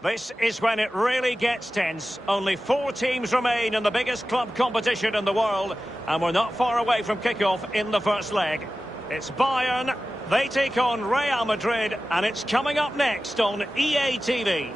This is when it really gets tense. Only 4 teams remain in the biggest club competition in the world, and we're not far away from kickoff in the first leg. It's Bayern, they take on Real Madrid, and it's coming up next on EA TV.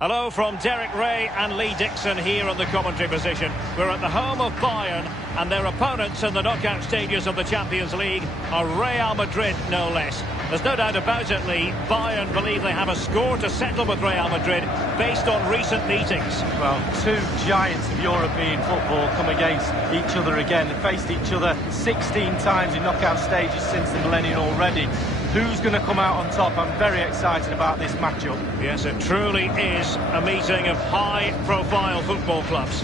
Hello from Derek Ray and Lee Dixon here on the commentary position. We're at the home of Bayern, and their opponents in the knockout stages of the Champions League are Real Madrid, no less. There's no doubt about it, Lee. Bayern believe they have a score to settle with Real Madrid based on recent meetings. Well, 2 giants of European football come against each other again. They've faced each other 16 times in knockout stages since the millennium already. Who's going to come out on top? I'm very excited about this matchup. Yes, it truly is a meeting of high-profile football clubs.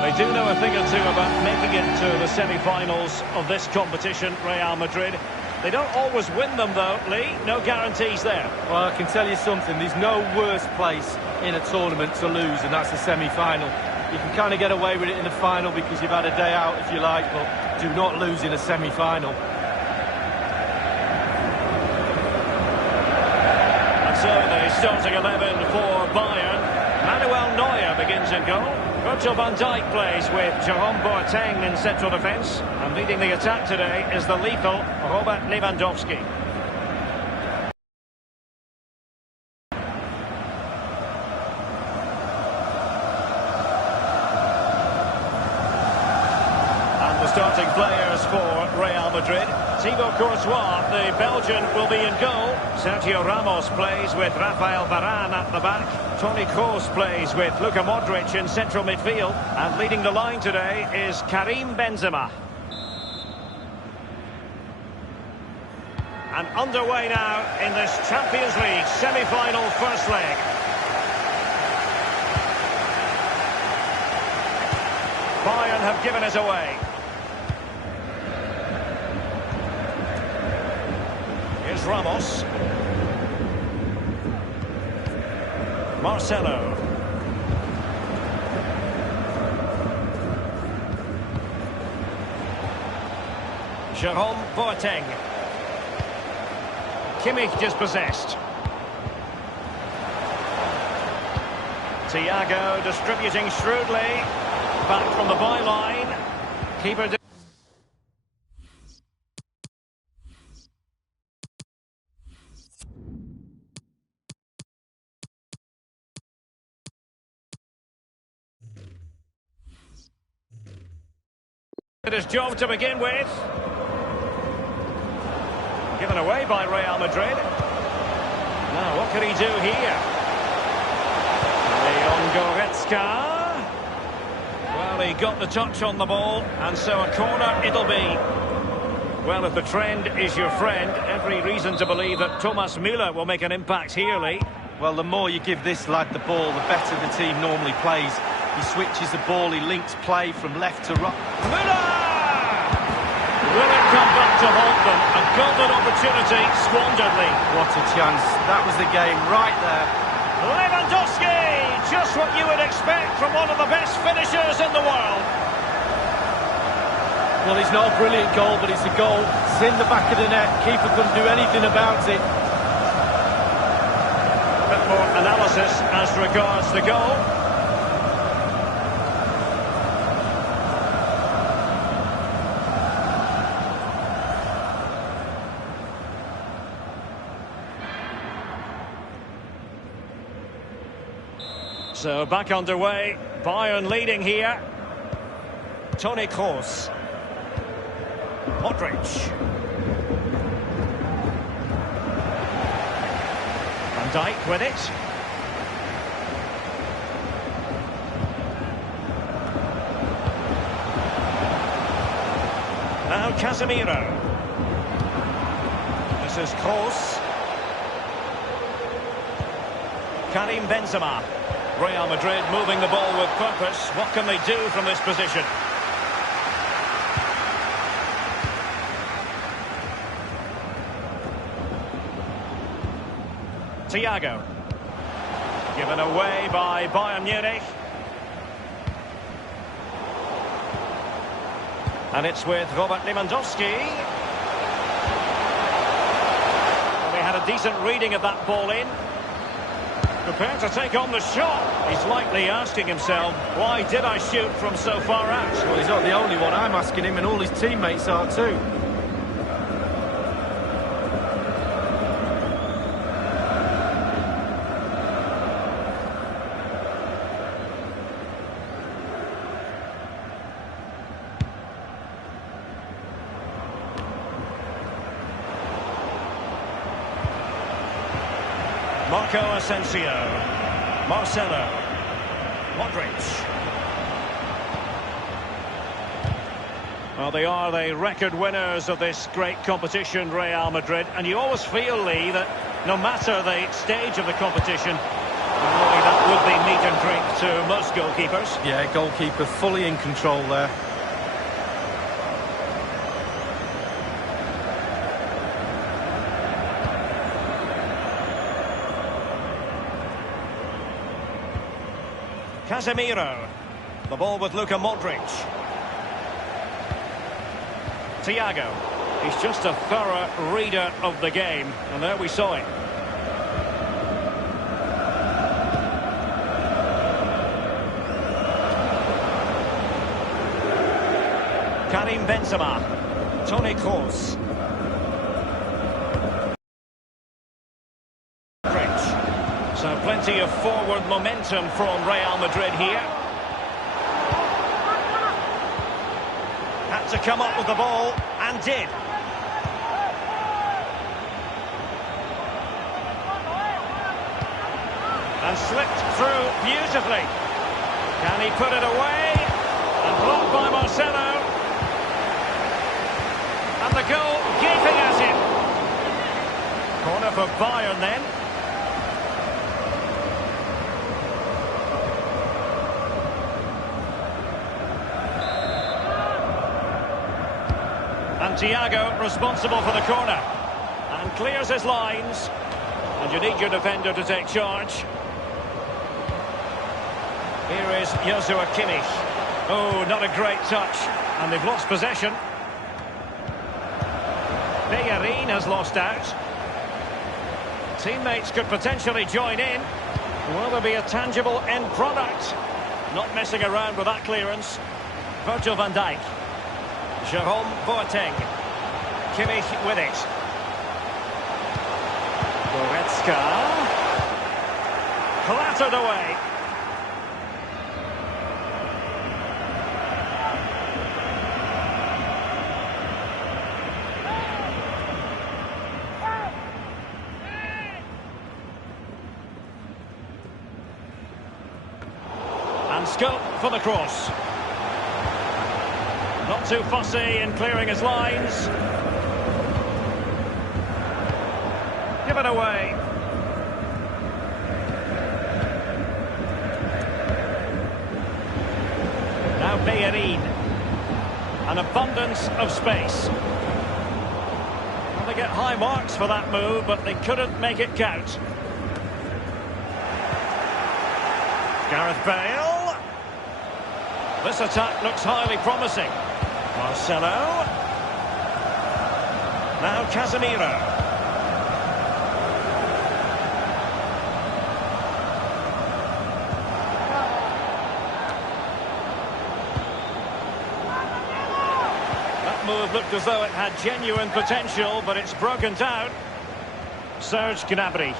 They do know a thing or two about making it to the semi-finals of this competition, Real Madrid. They don't always win them, though, Lee. No guarantees there. Well, I can tell you something. There's no worse place in a tournament to lose, and that's the semi-final. You can kind of get away with it in the final because you've had a day out, if you like, but do not lose in a semi-final. And so the starting 11 for Bayern. Manuel Neuer begins in goal. Virgil van Dijk plays with Jerome Boateng in central defence. And leading the attack today is the lethal Robert Lewandowski. And the starting players for Real Madrid. Thibaut Courtois, the Belgian, will be in goal. Sergio Ramos plays with Rafael Varane at the back. Toni Kroos plays with Luka Modric in central midfield. And leading the line today is Karim Benzema. And underway now in this Champions League semi-final first leg. Bayern have given it away. Here's Ramos. Marcelo. Jerome Boateng. Kimmich dispossessed. Thiago distributing shrewdly. Back from the byline. Keeper. His job to begin with. Given away by Real Madrid. Now, what can he do here? Leon Goretzka. Well, he got the touch on the ball, and so a corner it'll be. Well, if the trend is your friend, every reason to believe that Thomas Müller will make an impact here, Lee. Well, the more you give this lad the ball, the better the team normally plays. He switches the ball, he links play from left to right. Müller! Will it come back to haunt them? A golden opportunity squandered, Lee. What a chance. That was the game right there. Lewandowski! Just what you would expect from one of the best finishers in the world. Well, it's not a brilliant goal, but it's a goal. It's in the back of the net. Keeper couldn't do anything about it. A bit more analysis as regards the goal. So back underway, Bayern leading here. Toni Kroos. Modric. Van Dijk with it. Now Casemiro. This is Kroos. Karim Benzema. Real Madrid moving the ball with purpose. What can they do from this position? Thiago. Given away by Bayern Munich. And it's with Robert Lewandowski. Well, they had a decent reading of that ball in. Prepared to take on the shot. He's likely asking himself, why did I shoot from so far out? Well, he's not the only one. I'm asking him, and all his teammates are too. Marco Asensio, Marcelo, Modric. Well, they are the record winners of this great competition, Real Madrid, and you always feel, Lee, that no matter the stage of the competition, really that would be meat and drink to most goalkeepers. Yeah, goalkeeper fully in control there. Casemiro. The ball with Luka Modric. Thiago. He's just a thorough reader of the game. And there we saw it. Karim Benzema. Toni Kroos. So plenty of forward momentum from Real Madrid here. Had to come up with the ball, and did. And slipped through beautifully. Can he put it away? And blocked by Marcelo. And the goal gaping at him. Corner for Bayern then. And Thiago responsible for the corner. And clears his lines. And you need your defender to take charge. Here is Joshua Kimmich. Oh, not a great touch. And they've lost possession. Bayern has lost out. Teammates could potentially join in. Will there be a tangible end product? Not messing around with that clearance. Virgil van Dijk. Jerome Boateng. Kimmich with it. Goretzka. Clattered away. And scope for the cross. Not too fussy in clearing his lines. Give it away. Now Bayern. An abundance of space. Well, they get high marks for that move, but they couldn't make it count. Gareth Bale. This attack looks highly promising. Marcelo. Now Casemiro. That move looked as though it had genuine potential, but it's broken down. Serge Gnabry.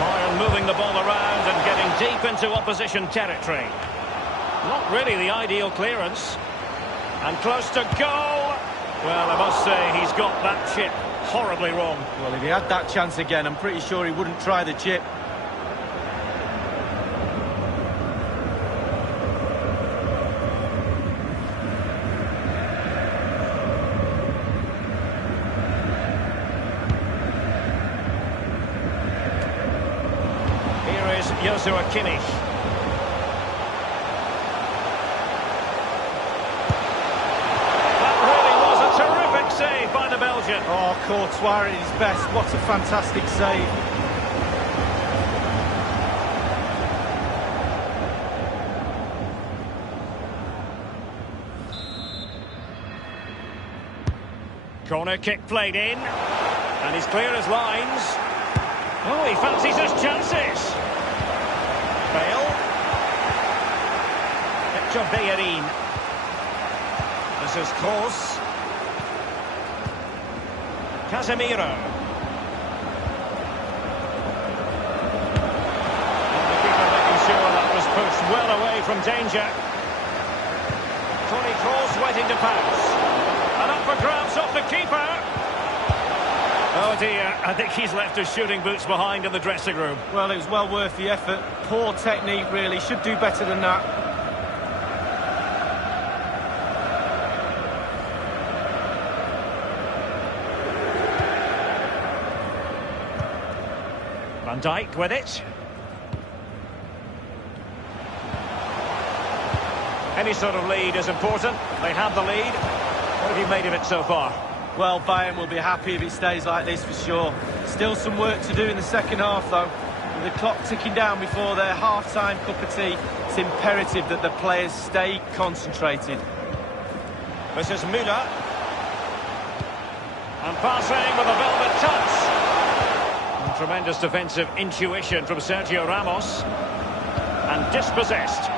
Bayern moving the ball around and getting deep into opposition territory. Not really the ideal clearance. And close to goal. Well, I must say he's got that chip horribly wrong. Well, if he had that chance again, I'm pretty sure he wouldn't try the chip. Here is Joshua Kimmich. Save by the Belgian. Oh, Courtois at his best. What a fantastic save. Corner kick played in. And he's clear as lines. Oh, he fancies his chances. Bale. Hector Bellerin. This is Kroos. Casemiro. And the keeper making sure that was pushed well away from danger. Toni Kroos waiting to pounce. And up for grabs off the keeper. Oh dear, I think he's left his shooting boots behind in the dressing room. Well, it was well worth the effort. Poor technique, really. Should do better than that. Van Dijk with it. Any sort of lead is important. They have the lead. What have you made of it so far? Well, Bayern will be happy if it stays like this for sure. Still some work to do in the second half, though. With the clock ticking down before their half-time cup of tea, it's imperative that the players stay concentrated. This is Müller. And passing with a velvet touch. Tremendous defensive intuition from Sergio Ramos. And dispossessed.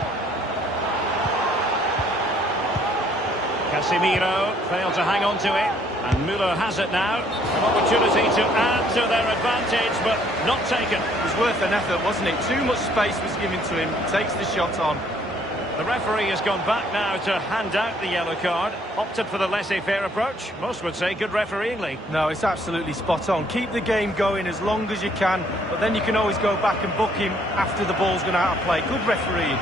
Casemiro failed to hang on to it. And Müller has it now. An opportunity to add to their advantage, but not taken. It was worth an effort, wasn't it? Too much space was given to him. Takes the shot on. The referee has gone back now to hand out the yellow card. Opted for the laissez-faire approach. Most would say good refereeing, Lee. No, it's absolutely spot on. Keep the game going as long as you can, but then you can always go back and book him after the ball's gone out of play. Good refereeing.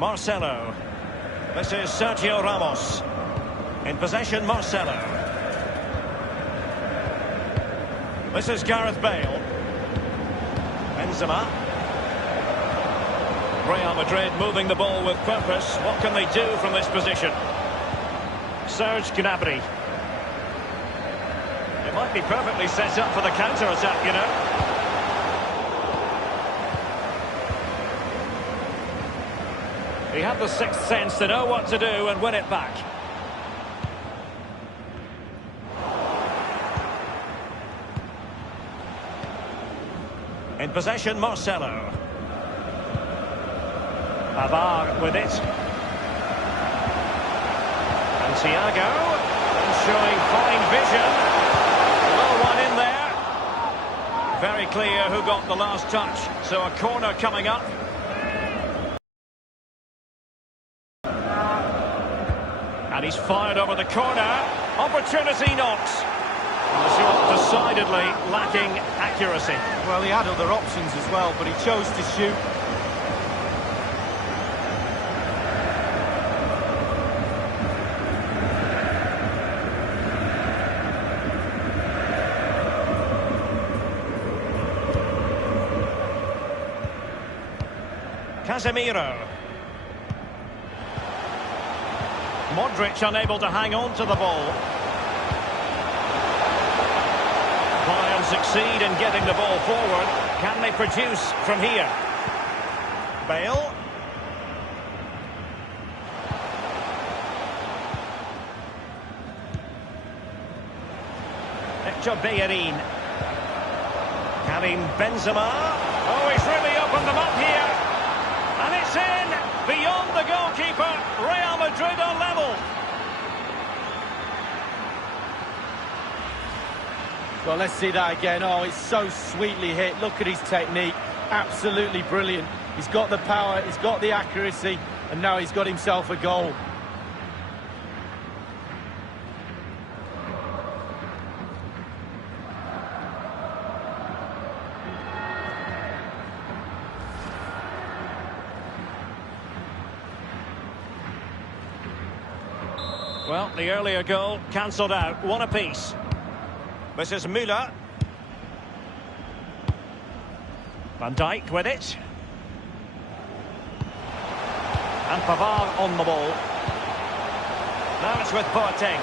Marcelo. This is Sergio Ramos. In possession, Marcelo. This is Gareth Bale. Benzema. Real Madrid moving the ball with purpose. What can they do from this position? Serge Gnabry. It might be perfectly set up for the counter-attack, you know. He had the sixth sense to know what to do and win it back. In possession, Marcelo. Pavard with it. And Thiago showing fine vision. Low one in there. Very clear who got the last touch. So a corner coming up. And he's fired over the corner. Opportunity not. And the shot decidedly lacking accuracy. Well, he had other options as well, but he chose to shoot. Casemiro. Modric unable to hang on to the ball. Bayern succeed in getting the ball forward. Can they produce from here? Bale. Hector Bellerin. Karim Benzema. Oh, he's really opened them up here. And it's in! Beyond the goalkeeper. Real Madrid on level. Well, let's see that again. Oh, it's so sweetly hit. Look at his technique. Absolutely brilliant. He's got the power, he's got the accuracy, and now he's got himself a goal. Well, the earlier goal cancelled out, one apiece. This is Müller. Van Dijk with it. And Pavard on the ball. Now it's with Boateng.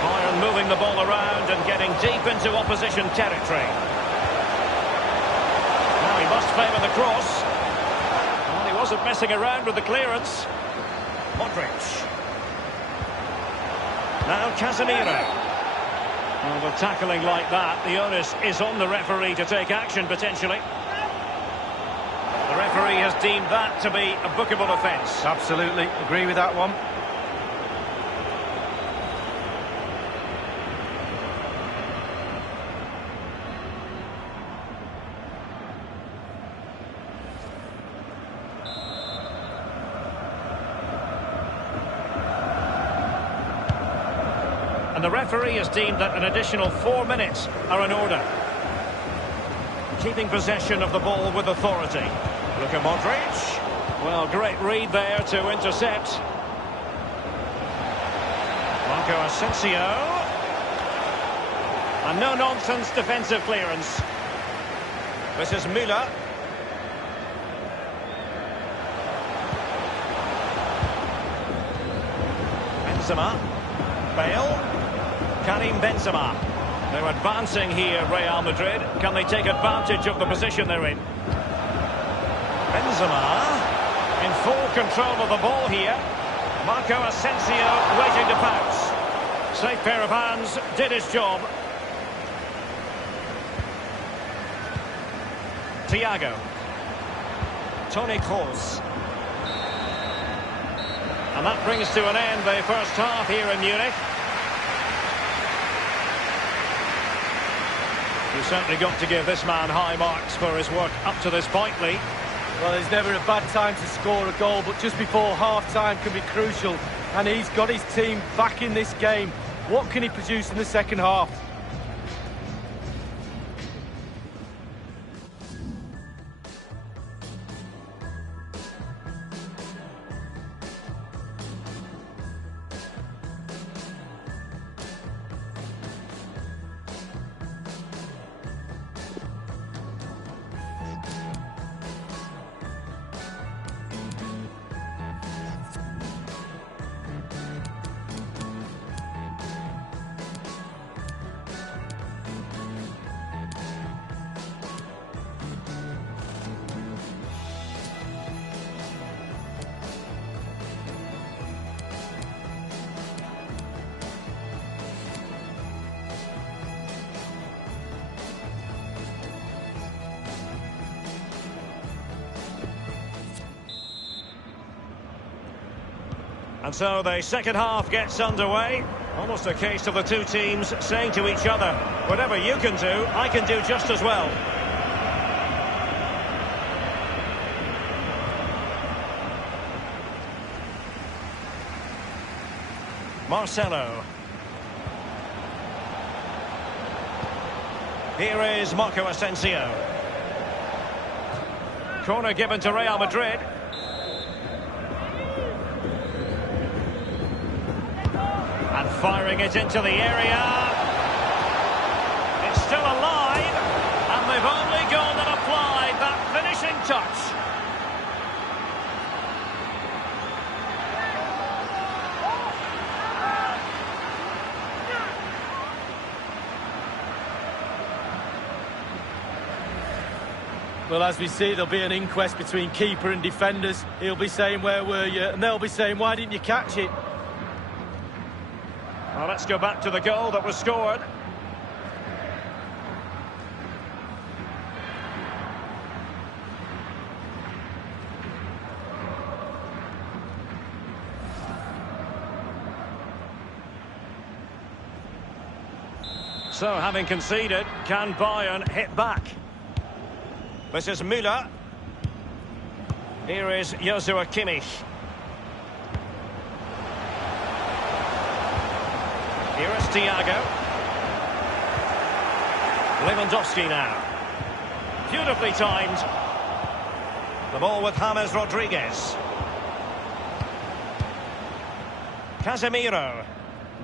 Bayern moving the ball around and getting deep into opposition territory. Now he must favour the cross. Well, he wasn't messing around with the clearance. Modric. Now Casemiro. Well, with tackling like that, the onus is on the referee to take action, potentially. The referee has deemed that to be a bookable offence. Absolutely, agree with that one. And the referee has deemed that an additional 4 minutes are in order. Keeping possession of the ball with authority. Look at Modric. Well, great read there to intercept. Marco Asensio. And no-nonsense defensive clearance. This is Müller. Benzema. Bale. Karim Benzema. They're advancing here, Real Madrid. Can they take advantage of the position they're in? Benzema in full control of the ball here. Marco Asensio waiting to pounce. Safe pair of hands, did his job. Thiago. Toni Kroos. And that brings to an end the first half here in Munich. You've certainly got to give this man high marks for his work up to this point, Lee. Well, there's never a bad time to score a goal, but just before half-time can be crucial. And he's got his team back in this game. What can he produce in the second half? And so the second half gets underway. Almost a case of the two teams saying to each other, whatever you can do, I can do just as well. Marcelo. Here is Marco Asensio. Corner given to Real Madrid. And firing it into the area. It's still alive. And they've only gone and applied that finishing touch. Well, as we see, there'll be an inquest between keeper and defenders. He'll be saying, where were you? And they'll be saying, why didn't you catch it? Well, let's go back to the goal that was scored. So, having conceded, can Bayern hit back? This is Müller. Here is Joshua Kimmich. Here is Thiago. Lewandowski now. Beautifully timed. The ball with James Rodriguez. Casemiro.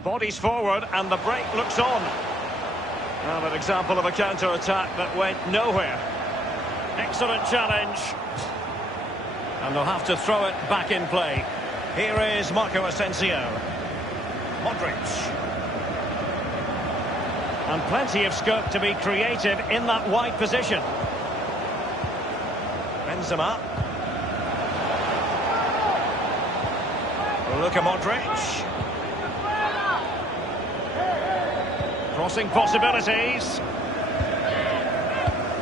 Bodies forward and the break looks on. Well, an example of a counter-attack that went nowhere. Excellent challenge. And they'll have to throw it back in play. Here is Marco Asensio. Modric. And plenty of scope to be creative in that wide position. Benzema. Luka Modric. Crossing possibilities.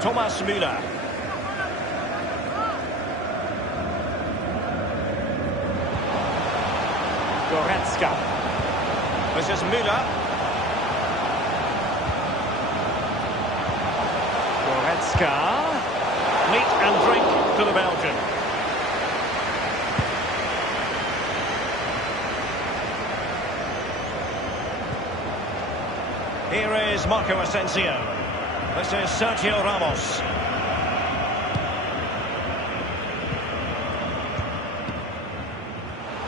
Thomas Müller. Goretzka. This is Müller. Goretzka. Meat and drink to the Belgian. Here is Marco Asensio. This is Sergio Ramos.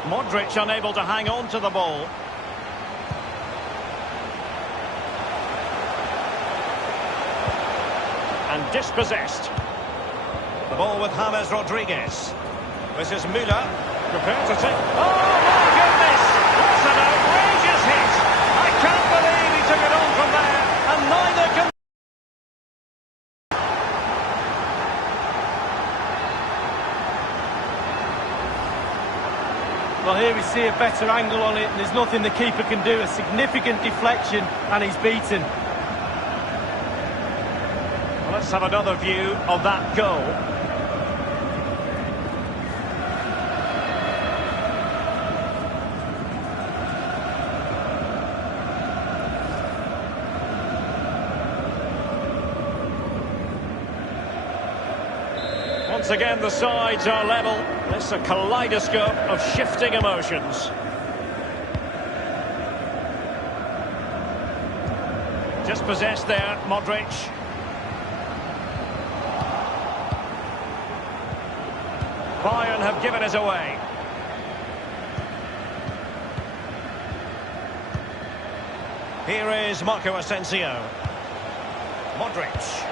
Modric unable to hang on to the ball. And dispossessed. The ball with James Rodriguez. This is Müller. Prepared to take... Oh, my goodness! That's an outrageous hit! I can't believe he took it on from there, and neither can... Well, here we see a better angle on it, and there's nothing the keeper can do. A significant deflection, and he's beaten. Well, let's have another view of that goal. Once again, the sides are level. It's a kaleidoscope of shifting emotions. Dispossessed there, Modric. Bayern have given us away. Here is Marco Asensio. Modric.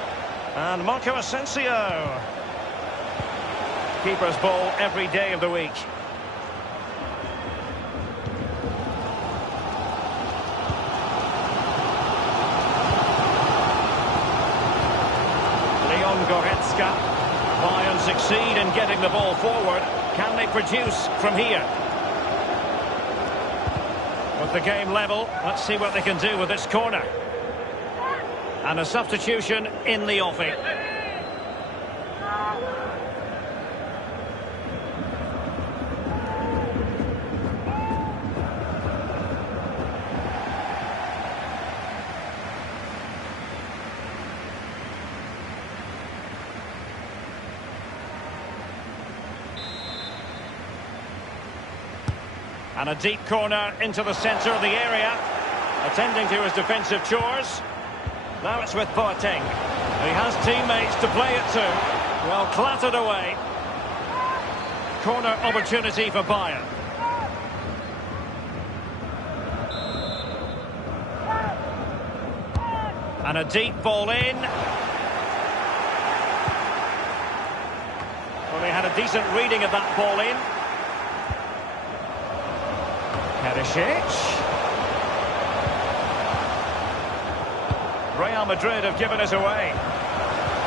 And Marco Asensio. Keeper's ball every day of the week. Leon Goretzka. Bayern succeed in getting the ball forward. Can they produce from here? With the game level, let's see what they can do with this corner. And a substitution in the offing. And a deep corner into the centre of the area. Attending to his defensive chores. Now it's with Boateng. He has teammates to play it to. Well, clattered away. Corner opportunity for Bayern. And a deep ball in. Well, they had a decent reading of that ball in. Perisic. Real Madrid have given us away.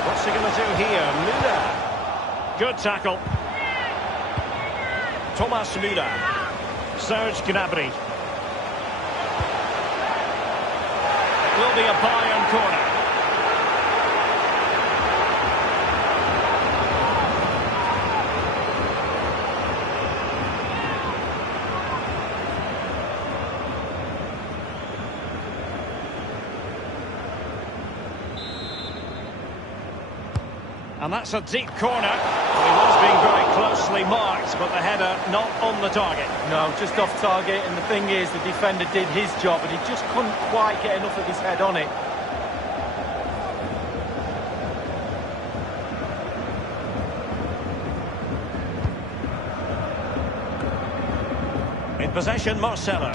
What's he going to do here? Müller. Good tackle. Thomas Müller. Serge Gnabry. It will be a Bayern corner. And that's a deep corner. He was being very closely marked, but the header not on the target. No, just off target, and the thing is, the defender did his job, and he just couldn't quite get enough of his head on it. In possession, Marcelo.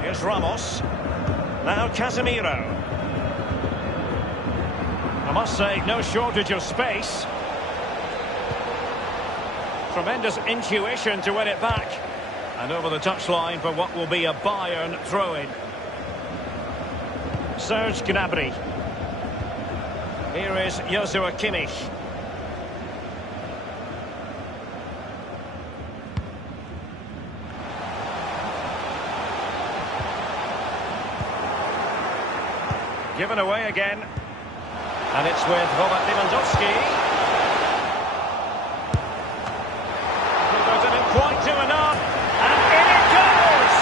Here's Ramos. Now Casemiro. I must say, no shortage of space. Tremendous intuition to win it back. And over the touchline for what will be a Bayern throw-in. Serge Gnabry. Here is Joshua Kimmich. Given away again. And it's with Robert Lewandowski. He didn't quite do enough. And in it goes!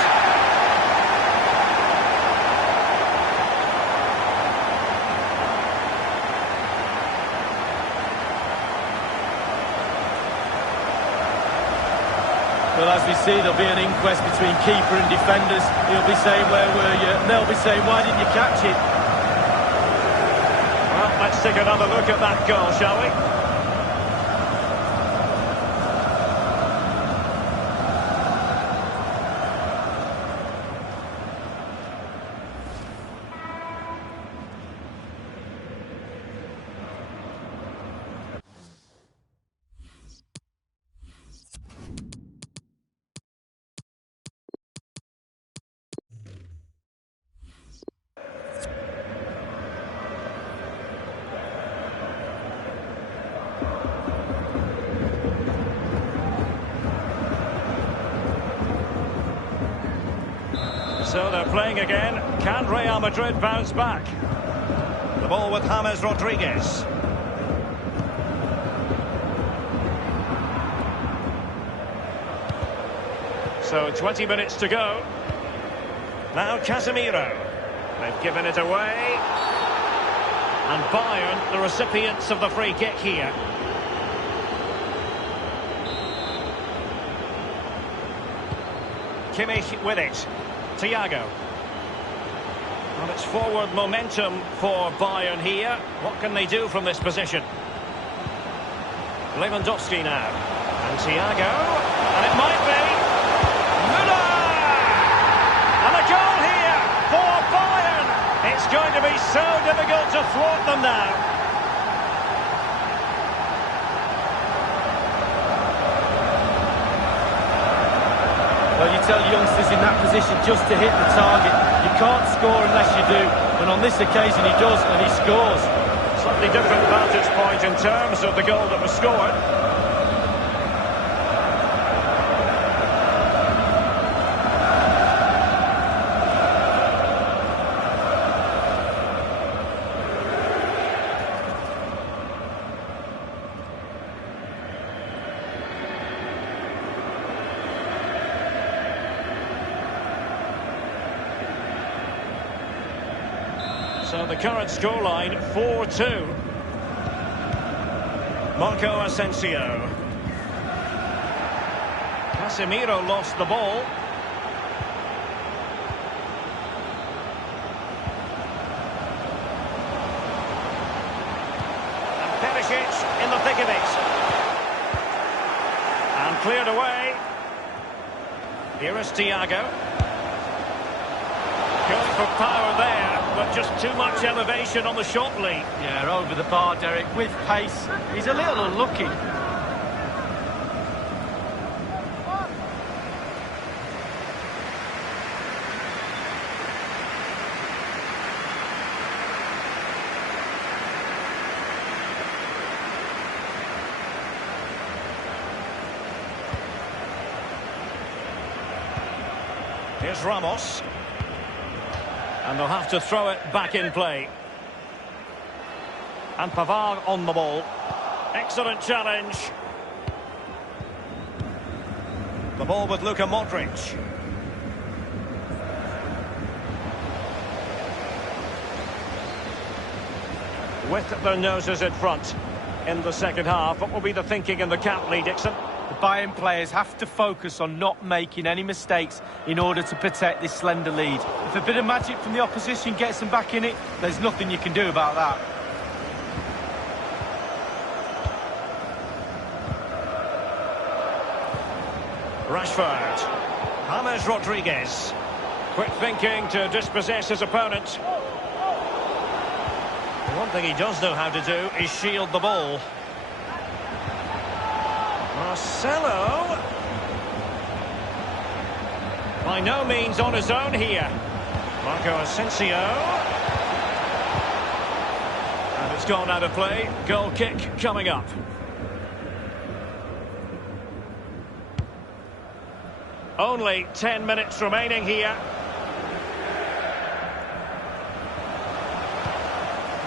Well, as we see, there'll be an inquest between keeper and defenders. He'll be saying, where were you? And they'll be saying, why didn't you catch it? Let's take another look at that goal, shall we? So they're playing again. Can Real Madrid bounce back? The ball with James Rodriguez. So 20 minutes to go. Now Casemiro. They've given it away. And Bayern, the recipients of the free kick here. Kimmich with it. Thiago. Well, it's forward momentum for Bayern here. What can they do from this position? Lewandowski now. And Thiago. And it might be. Müller! And a goal here for Bayern. It's going to be so difficult to thwart them now. Well, you tell youngsters in that position just to hit the target. You can't score unless you do. And on this occasion he does, and he scores. Slightly different vantage point in terms of the goal that was scored. So the current scoreline, 4-2. Marco Asensio. Casemiro lost the ball. And Perisic in the thick of it. And cleared away. Here is Thiago. Going for power there, but just too much elevation on the shot lead. Yeah, over the bar, Derek, with pace. He's a little unlucky. Here's Ramos. And they'll have to throw it back in play. And Pavard on the ball. Excellent challenge. The ball with Luka Modric. With their noses in front. in the second half. What will be the thinking in the camp, Lee Dixon? The Bayern players have to focus on not making any mistakes in order to protect this slender lead. If a bit of magic from the opposition gets them back in it, there's nothing you can do about that. Rashford. James Rodriguez. Quick thinking to dispossess his opponent. The one thing he does know how to do is shield the ball. Marcelo. By no means on his own here. Marco Asensio. And it's gone out of play. Goal kick coming up. Only 10 minutes remaining here.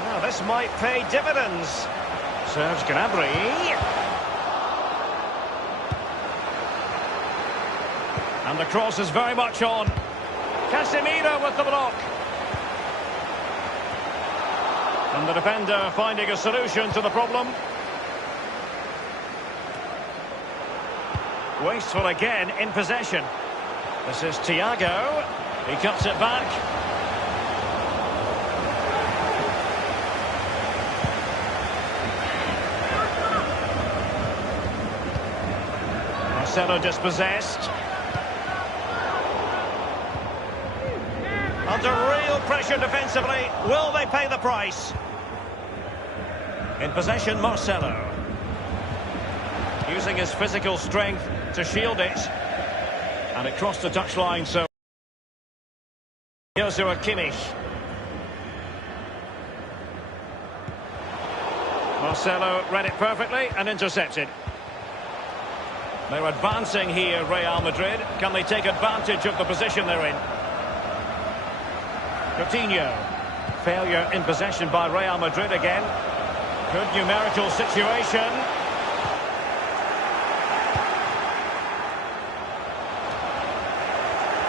Well, this might pay dividends. Serge Gnabry. And the cross is very much on. Casemiro with the block. And the defender finding a solution to the problem. Wasteful again in possession. This is Thiago. He cuts it back. Marcelo dispossessed. Under real pressure defensively. Will they pay the price? In possession, Marcelo. Using his physical strength to shield it. And it crossed the touchline, so Joshua Kimmich. Marcelo read it perfectly and intercepted. They're advancing here, Real Madrid. Can they take advantage of the position they're in? Coutinho. Failure in possession by Real Madrid again. Good numerical situation.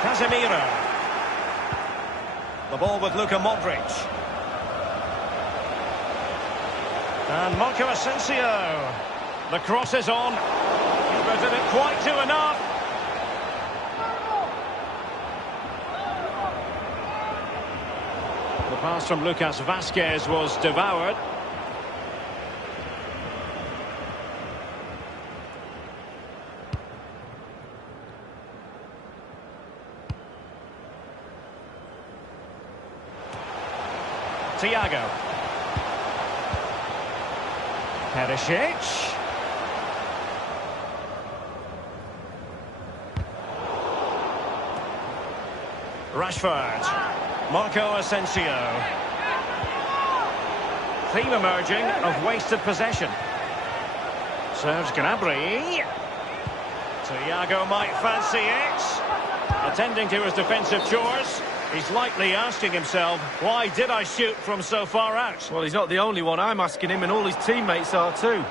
Casemiro. The ball with Luka Modric. And Marco Asensio. The cross is on. But did it quite do enough? The pass from Lucas Vazquez was devoured. Thiago. Perisic. Rashford. Marco Asensio. Theme emerging of wasted possession. Serge Gnabry. Thiago might fancy it. Attending to his defensive chores. He's likely asking himself, why did I shoot from so far out? Well, he's not the only one. I'm asking him, and all his teammates are too.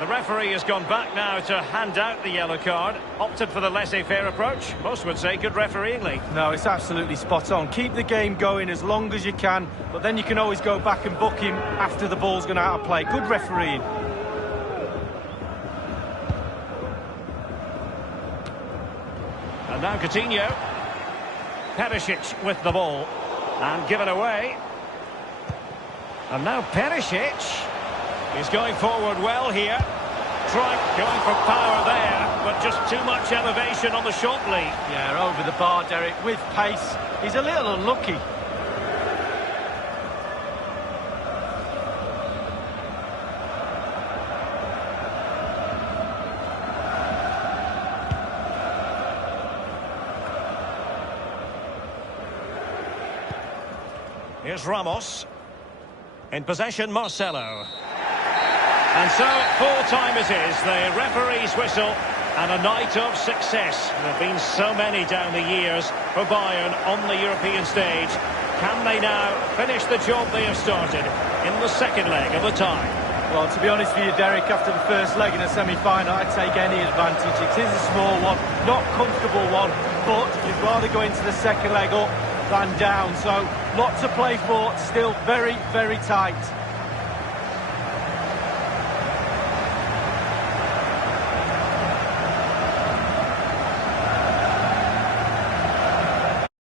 The referee has gone back now to hand out the yellow card. Opted for the laissez-faire approach. Most would say good refereeing, Lee. No, it's absolutely spot on. Keep the game going as long as you can, but then you can always go back and book him after the ball's gone out of play. Good refereeing. And now Coutinho. Perisic with the ball. And given away. And now Perisic. He's going forward well here. Going for power there, but just too much elevation on the shot, Lee. Yeah, over the bar, Derek, with pace. He's a little unlucky. Here's Ramos. In possession, Marcelo. And so, full time it is. The referee's whistle and a night of success. There have been so many down the years for Bayern on the European stage. Can they now finish the job they have started in the second leg of the tie? Well, to be honest with you, Derek, after the first leg in a semi-final, I'd take any advantage. It is a small one, not comfortable one, but you'd rather go into the second leg up than down. So, lot to play for, still very, very tight.